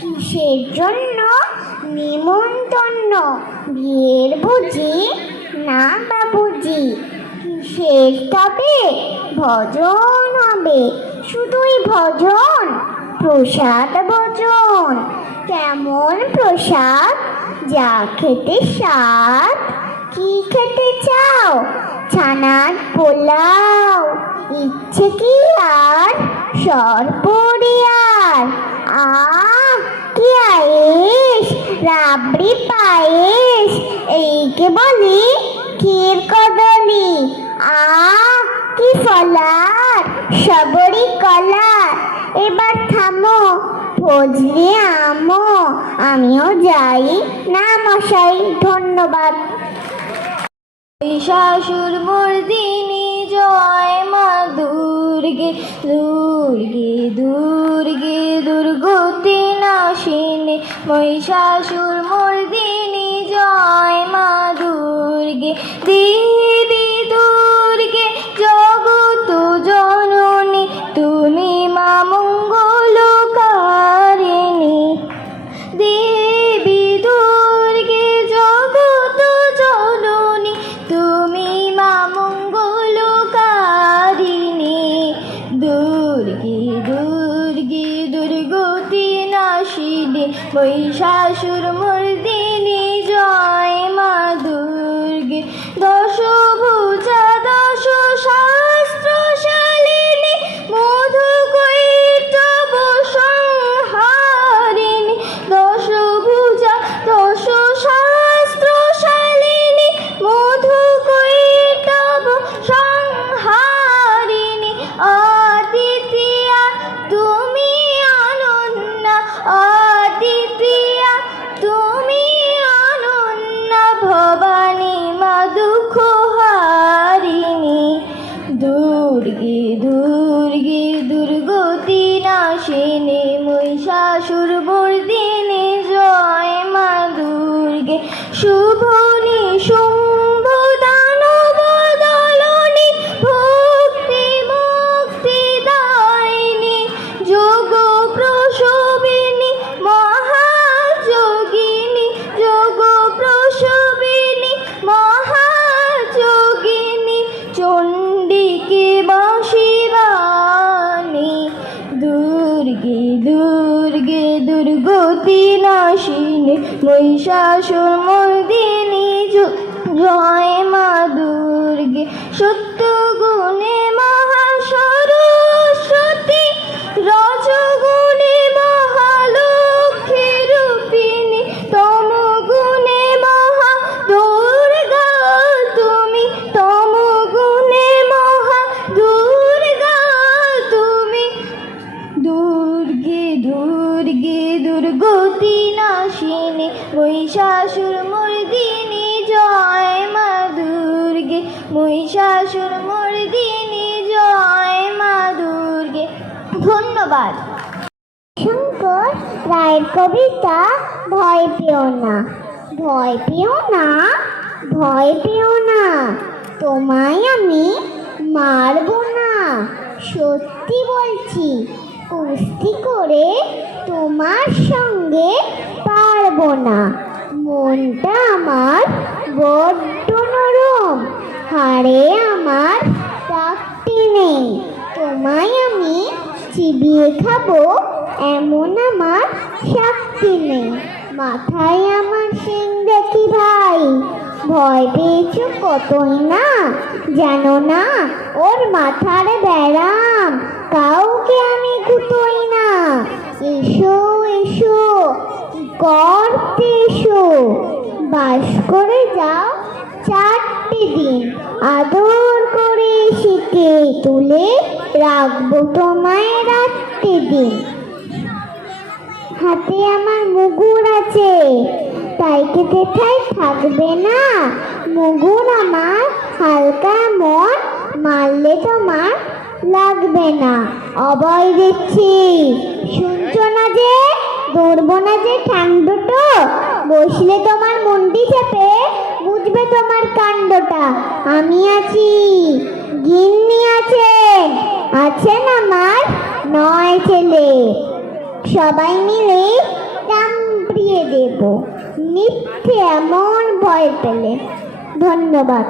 কিসের জন্য নিমন্ত্রণ? বিয়ের বুঝি? না বাবুজি। কিসের তবে? ভজন হবে। শুধুই ভজন? প্রসাদ ভজন। কেমন প্রসাদ? যা খেতে স্বাদ। কি খেতে চাও? ছানার পোলাও। ইচ্ছে কি আর? সরপুরিয়ার। কি আয়েস, রাবড়ি পায়েস, এইকে বলি ক্ষীর কদলি। কি ফলার, সবরি কলা। এবার থামো, ফজলি আমো। আমিও যাই না মশাই, ধন্যবাদ। মহিষাসুর মর্দিনী জয় মা দুর্গে, দুর্গে দুর্গে দুর্গতি নাশিনী। মহিষাসুর মর্দিনী জয় মা দুর্গে, দেবী দুর্গে জগত জননী, তুমি মা মঙ্গলকারিণী। দেবী দুর্গে জগত জননী, তুমি মা মঙ্গলকারিণী। দুর্গে দুর্গে দুর্গতি নাশিনী, মহিষাসুর মর্দিনী জয় মা দুর্গে। দশভুজা দশ শাস্ত্রশালিনী, মধুকৈটভ সংহারিণী। দশভুজা দশ শাস্ত্রশালিনী, মধুকৈটভ সংহারিণী। অদ্বিতীয়া তুমি অনন্যা, অদ্বিতীয়া তুমি অনন্যা। ভবানী মা দুঃখ হারিণী। দুর্গে দুর্গে দুর্গতি নাশিনী, দুর্গে দুর্গে দুর্গতি নাশিনী মহিষাসুর মর্দিনী জয় মা দুর্গে সত্য গুণে মহা সরস্বতী রজগুণে মহালক্ষ্মী রূপিণী তম গুণে মহা দুর্গা তুমি তম গুণে মহা দুর্গা তুমি দুর্গে দুর্গে দুর্গতি নাশিনী মহিষাসুর মর্দিনী জয় মা দুর্গে মহিষাসুর মর্দিনী জয় মা দুর্গে। ধন্যবাদ। শঙ্কর রায়ের কবিতা ভয় পেও না, ভয় পেও না, ভয় পেও না, তোমায় আমি মারবো না, সত্যি বলছি, কুস্তি করে তোমার সঙ্গে পারবো না। মনটা আমার বড্ড নরম, হাড়ে আমার শক্তি নেই, তোমায় আমি চিবিয়ে খাবো এমন আমার শক্তি নেই। মাথায় আমার শিং দেখি ভাই, ভয় পেয়েছো কতই না, জানো না ওর মাথার ব্যারাম, কাউকে আমি গুতোই না। এসো এসো করতে এসো, বাস করে যাও 4টে দিন, আদর করে শিখে তুলে রাখবো তোমায় রাত্রি দিন। হাতে আমার মুগুর আছে, তাই কেথায় থাকবে না, মুগুর আমার হালকা মন, মারলে তোমার লাগবে না। অভয় দিচ্ছি, শুনছো না যে, ধরবো না যে ঠ্যাং দুটো, বসলে তোমার মুন্ডি চেপে বুঝবে তোমার কাণ্ডটা। আমি আছি, গিন্নি আছেন, আছেন আমার 9 ছেলে, সবাই মিলে কামড়িয়ে দেব মিথ্যে এমন ভয় পেলে। ধন্যবাদ।